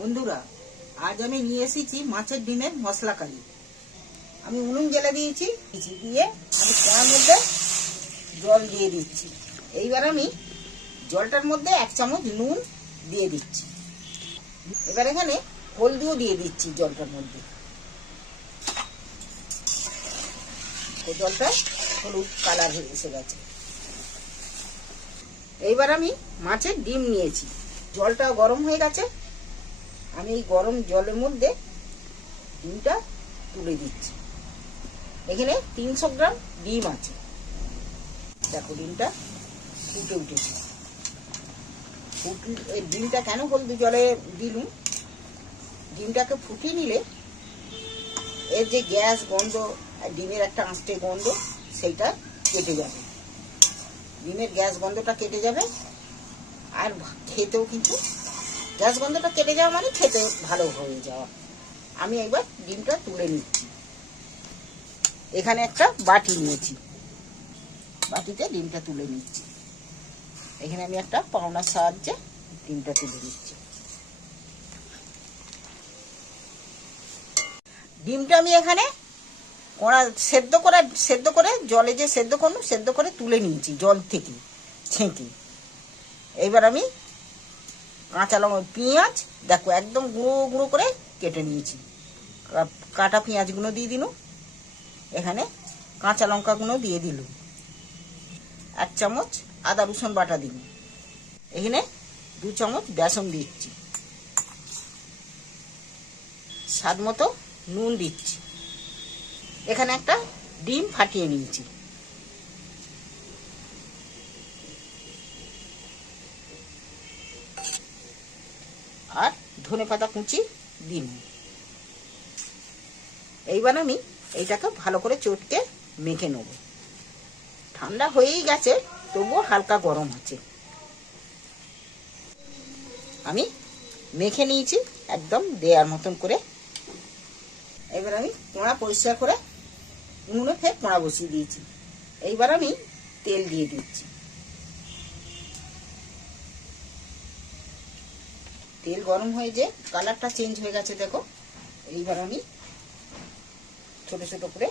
বন্ধুরা, আজ আমি নিয়ে এসেছি মাছের ডিমের মশলা কারি। আমি উনুন জ্বালা দিয়েছি, দিয়ে আমি কড়ার মধ্যে জল দিয়ে দিচ্ছি। এইবার আমি জলটার মধ্যে 1 চামচ নুন দিয়ে দিচ্ছি। এবার এখানে হলদিও দিয়ে দিচ্ছি জলটার মধ্যে। জলটা হলুদ কালার হয়ে এসে গেছে। এইবার আমি মাছের ডিম নিয়েছি, জলটা গরম হয়ে গেছে। আমি এই গরম জলের মধ্যে ডিমটা তুলে দিচ্ছি। এখানে 300 গ্রাম ডিম আছে। দেখো ডিমটা ফুটে উঠেছে। এই ডিমটা কেন হলদি জলে দিলুম, ডিমটাকে ফুটিয়ে নিলে এর যে গ্যাস গন্ধ, ডিমের একটা আঁচটে গন্ধ, সেইটা কেটে যাবে। ডিমের গ্যাস গন্ধটা কেটে যাবে, আর খেতেও কিন্তু গ্যাস গন্ধটা কেটে যাওয়া মানে খেতে ভালো হয়ে যাওয়া। আমি একবার ডিমটা তুলে নিচ্ছি। এখানে একটা বাটি নিয়েছি, বাটিতে ডিমটা তুলে নিচ্ছি। এখানে আমি একটা পাওনার সাহায্যে ডিমটা তুলে নিচ্ছি। ডিমটা আমি এখানে কড়া সেদ্ধ করে জলে যে সেদ্ধ করে তুলে নিয়েছি জল থেকে ছেঁকে। এইবার আমি কাঁচা লঙ্কা, পেঁয়াজ দেখো একদম গুঁড়ো গুঁড়ো করে কেটে নিয়েছি। কাটা পেঁয়াজগুলো দিয়ে দিলুম। এখানে কাঁচা লঙ্কাগুলো দিয়ে দিলুম। 1 চামচ আদা রসুন বাটা দিন। এখানে 2 চামচ বেসন দিচ্ছি। স্বাদ মতো নুন দিচ্ছি। এখানে একটা ডিম ফাটিয়ে নিয়েছি। আর ধনেপাতা কুচি দিন। এইবার আমি এইটাকে ভালো করে চটকে মেখে নেব। ঠান্ডা হয়েই গেছে, তবুও হালকা গরম আছে। আমি মেখে নিয়েছি একদম দেয়ার মতন করে। এবার আমি কোঁড়া পরিষ্কার করে উনুনে ফের কোঁড়া বসিয়ে দিয়েছি। এইবার আমি তেল দিয়ে দিচ্ছি। তেল গরম হয়ে যে কালারটা চেঞ্জ হয়ে গেছে দেখো। এইবার আমি ছোট ছোট করে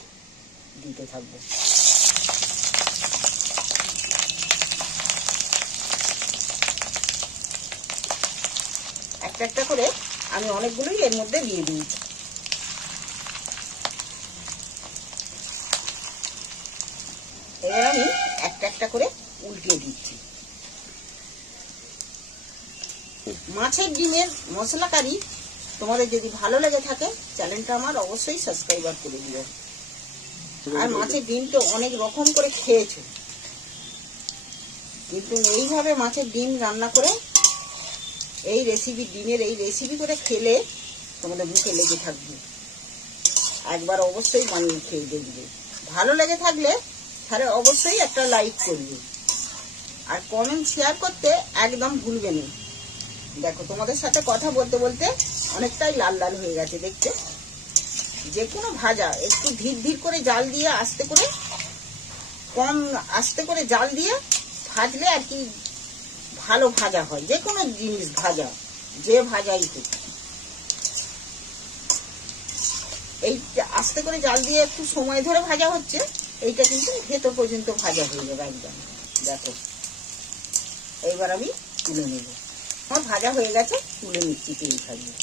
দিতে থাকবো। একটা একটা করে আমি অনেকগুলোই এর মধ্যে দিয়ে দিয়েছি। এবার আমি একটা একটা করে উল্টিয়ে দিচ্ছি। মাছের ডিমের মশলা কারি তোমাদের যদি ভালো লেগে থাকে, চ্যানেলটা আমার অবশ্যই সাবস্ক্রাইব করে দিও। আর মাছের ডিমটা অনেক রকম করে খেয়েছো, কিন্তু এইভাবে মাছের ডিম রান্না করে ডিমের এই রেসিপি করে খেলে তোমাদের মুখে লেগে থাকবে। একবার অবশ্যই বানিয়ে খেয়ে দেখবে। ভালো লেগে থাকলে তাহলে অবশ্যই একটা লাইক করবে, আর কমেন্ট শেয়ার করতে একদম ভুলবে না। দেখো তোমাদের সাথে কথা বলতে বলতে অনেকটাই লাল লাল হয়ে গেছে দেখতে। যে কোনো ভাজা একটু ধীর ধীর করে জাল দিয়ে আস্তে করে জাল দিয়ে ভাজলে আর কি ভালো ভাজা হয়। যে কোনো জিনিস ভাজা, যে ভাজাই হোক, এই আস্তে করে জাল দিয়ে একটু সময় ধরে ভাজা হচ্ছে, এইটা কিন্তু ভেতর পর্যন্ত ভাজা হয়ে যাবে একদম। দেখো এইবার আমি তুলে নেব। আমার ভাজা হয়ে গেছে, তুলে নিচ্ছি তেল ভাজিয়ে।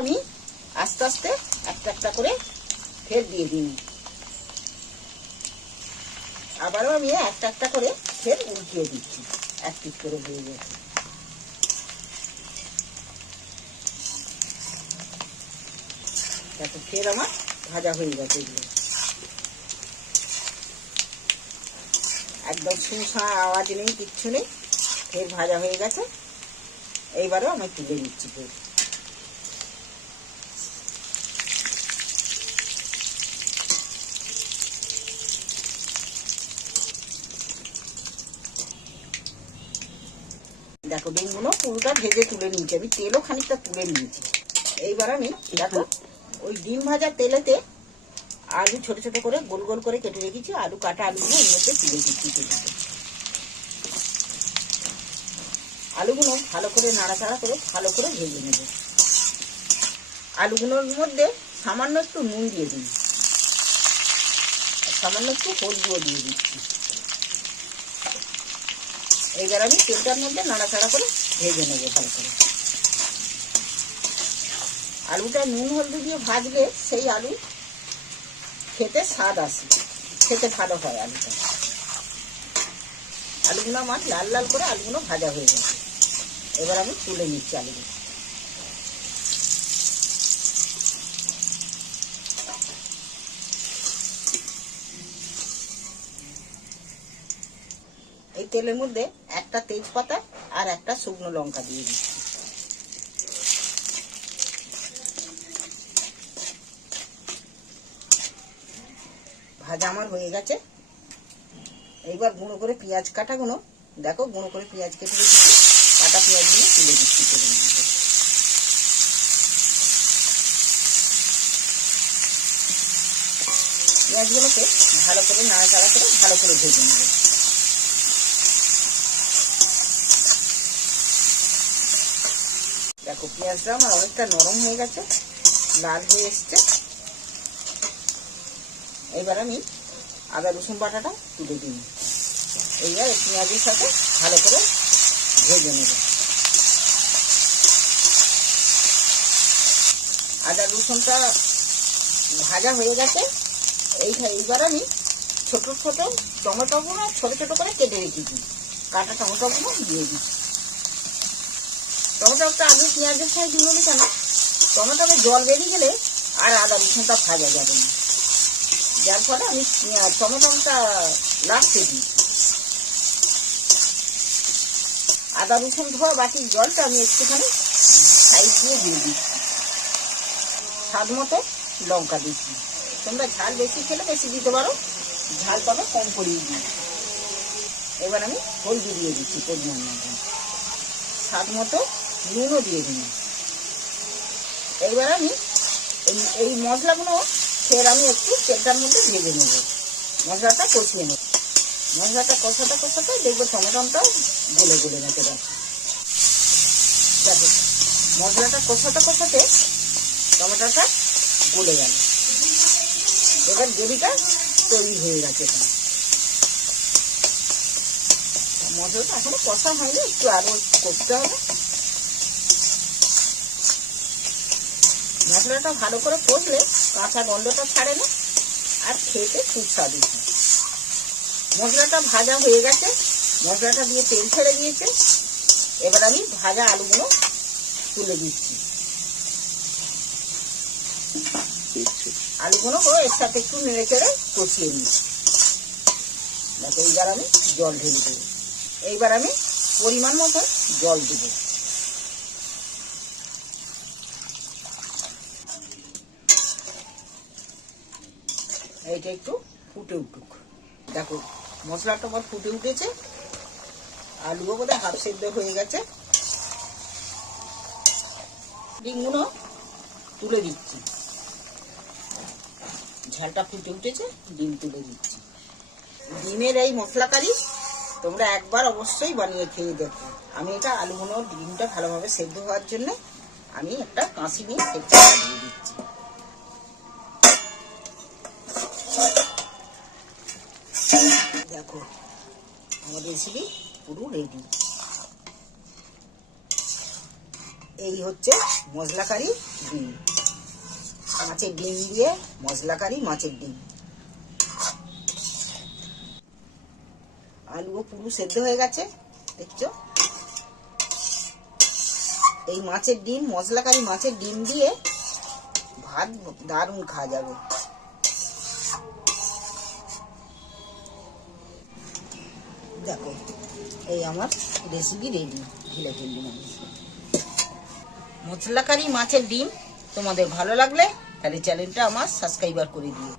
আমি আস্তে আস্তে একটা একটা করে ফের দিয়ে দিই। আবারও আমি একটা একটা করে ফের উল্টিয়ে দিচ্ছি। এক পিঠ করে হয়ে গেছে। তারপর ফের আমার ভাজা হয়ে গেছে। এগুলো একদম সুসা আওয়াজ নেই, কিচ্ছু নেই, ফের ভাজা হয়ে গেছে। এইবারও আমি তুলে নিচ্ছি ফের। দেখো ডিমগুলো পুরোটা ভেজে তুলে নিয়েছি। আমি তেলও খানিকটা তুলে নিয়েছি। এইবার আমি দেখো ওই ডিম ভাজা তেলেতে আলু ছোট ছোট করে গোল গোল করে কেটে রেখেছি, আলু কাটা আলুগুলো এর মধ্যে তুলে দিচ্ছি। আলুগুলো ভালো করে নাড়াচাড়া করে ভালো করে ভেজে নেব। আলুগুলোর মধ্যে সামান্য একটু নুন দিয়ে দিই, সামান্য একটু হলদিও দিয়ে দিচ্ছি। এইবার আমি তেলটার মধ্যে নাড়াচাড়া করে ভেজে নেবো ভালো করে। আলুটা নুন হলদি দিয়ে ভাজলে সেই আলু খেতে স্বাদ আসে, খেতে ভালো হয় আলুটা। আলুগুলো আমার লাল লাল করে আলুগুলো ভাজা হয়ে গেছে। এবার আমি তুলে নিচ্ছি আলুগুলো। এই তেলের মধ্যে একটা তেজপাতা আর একটা শুকনো লঙ্কা দিয়ে দিচ্ছি। ভাজা আমার হয়ে গেছে। এইবার গুঁড়ো করে পেঁয়াজ কাটাগুলো দেখো, গুঁড়ো করে পেঁয়াজ কেটে রেখেছি, কাটা পেঁয়াজগুলো তুলে দিচ্ছি তেলের মধ্যে। পেঁয়াজগুলোকে ভালো করে নাড়াচাড়া করে ভালো করে ভেজে নেব। দেখো পেঁয়াজটা আমার অনেকটা নরম হয়ে গেছে, লাল হয়ে এসছে। এবার আমি আদা রসুন বাটাটা তুলে দিই। এইবার পেঁয়াজের সাথে ভালো করে ভেজে নেব। আদা রসুনটা ভাজা হয়ে গেছে। এইবার আমি ছোট ছোট টমেটোগুলো ছোট ছোট করে কেটে রেখেছি, কাটা টমেটোগুলো দিয়ে দিচ্ছি। টমেটোটা আমি পেঁয়াজের সাথে দিলাম কেন, টমেটোকে জল বেরিয়ে গেলে আর আদা রসুনটা ভাজা যাবে না, যার ফলে আমি টমেটোটা লাস্টে দিই। আদা রসুন ধোয়া বাটির জলটা আমি একটুখানি সাইড দিয়ে দিচ্ছি। স্বাদ মতো লঙ্কা দিচ্ছি। তোমরা ঝাল বেশি খেলে বেশি দিতে পারো, ঝাল তবে কম করিয়ে দিই। এবার আমি হলদি দিয়ে দিচ্ছি পরিমাণ মতো, স্বাদ মতো নুনও দিয়ে দিই। এইবার আমি এই মশলাগুলো ফের আমি একটু তেলটার মধ্যে ভেজে নেব, মশলাটা কষিয়ে নেব। মশলাটা কষাতে কষাতে দেখবো টমেটোটাও গলে গলে যেতে পারছে। দেখো মশলাটা কষাতে কষাতে টমেটোটা গলে গেল। এবার গ্রেভিটা তৈরি হয়ে গেছে। মশলাটা এখনো কষা হয়নি, একটু আরো করতে হবে। মশলাটা ভালো করে কষলে কাঁচা গন্ধটা ছাড়ে না, আর খেতে সুস্বাদু হয়। মশলাটা ভাজা হয়ে গেছে, মশলাটা দিয়ে তেল ছেড়ে দিয়েছে। এবার আমি ভাজা আলুগুলো তুলে দিচ্ছি। আলুগুলো এর সাথে একটু নেড়ে চেড়ে কষিয়ে নিচ্ছি। দেখো এইবার আমি জল ঢেলে দেবো। এইবার আমি পরিমাণ মতো জল দেবো। এইটা একটু ফুটে উঠুক। দেখো মশলাটা আমার ফুটে উঠেছে, আলুও বোধহয় হাফ সেদ্ধ হয়ে গেছে। ডিমগুলো তুলে দিচ্ছি। ঝালটা ফুটে উঠেছে, ডিম তুলে দিচ্ছি। ডিমের এই মশলা কারি তোমরা একবার অবশ্যই বানিয়ে খেয়ে দেখো। আমি এটা আলুগুলো ডিমটা ভালোভাবে সেদ্ধ হওয়ার জন্য আমি একটা কাঁচি নিয়ে সেদ্ধ দিয়ে দিচ্ছি। দেখো আমার রেসিপি পুরো রেডি। এই হচ্ছে মশলা কারি ডিম, মাছের ডিম দিয়ে মশলা কারি মাছের ডিম। আলুও পুরো সেদ্ধ হয়ে গেছে দেখছো। এই মাছের ডিম মশলা কারি মাছের ডিম দিয়ে ভাত দারুণ খাওয়া যাবে। দেখো এই আমার রেসিপি রেডি। ঢেলে ফেললাম আমি। মশলা কারি মাছের ডিম তোমাদের ভালো লাগলে তাহলে চ্যানেলটা আমার সাবস্ক্রাইবার করে দিও।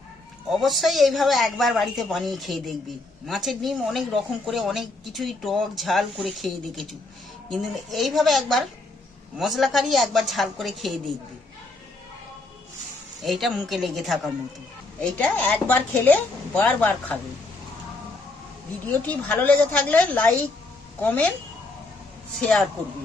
অবশ্যই এইভাবে একবার বাড়িতে বানিয়ে খেয়ে দেখবে। মাছের ডিম অনেক রকম করে অনেক কিছুই টক ঝাল করে খেয়ে দেখেছো, কিন্তু এইভাবে একবার মশলা কারি একবার ঝাল করে খেয়ে দেখবে। এইটা মুখে লেগে থাকার মতো। এইটা একবার খেলে বারবার খাবে। ভিডিওটি ভালো লেগে থাকলে লাইক, কমেন্ট, শেয়ার করবে।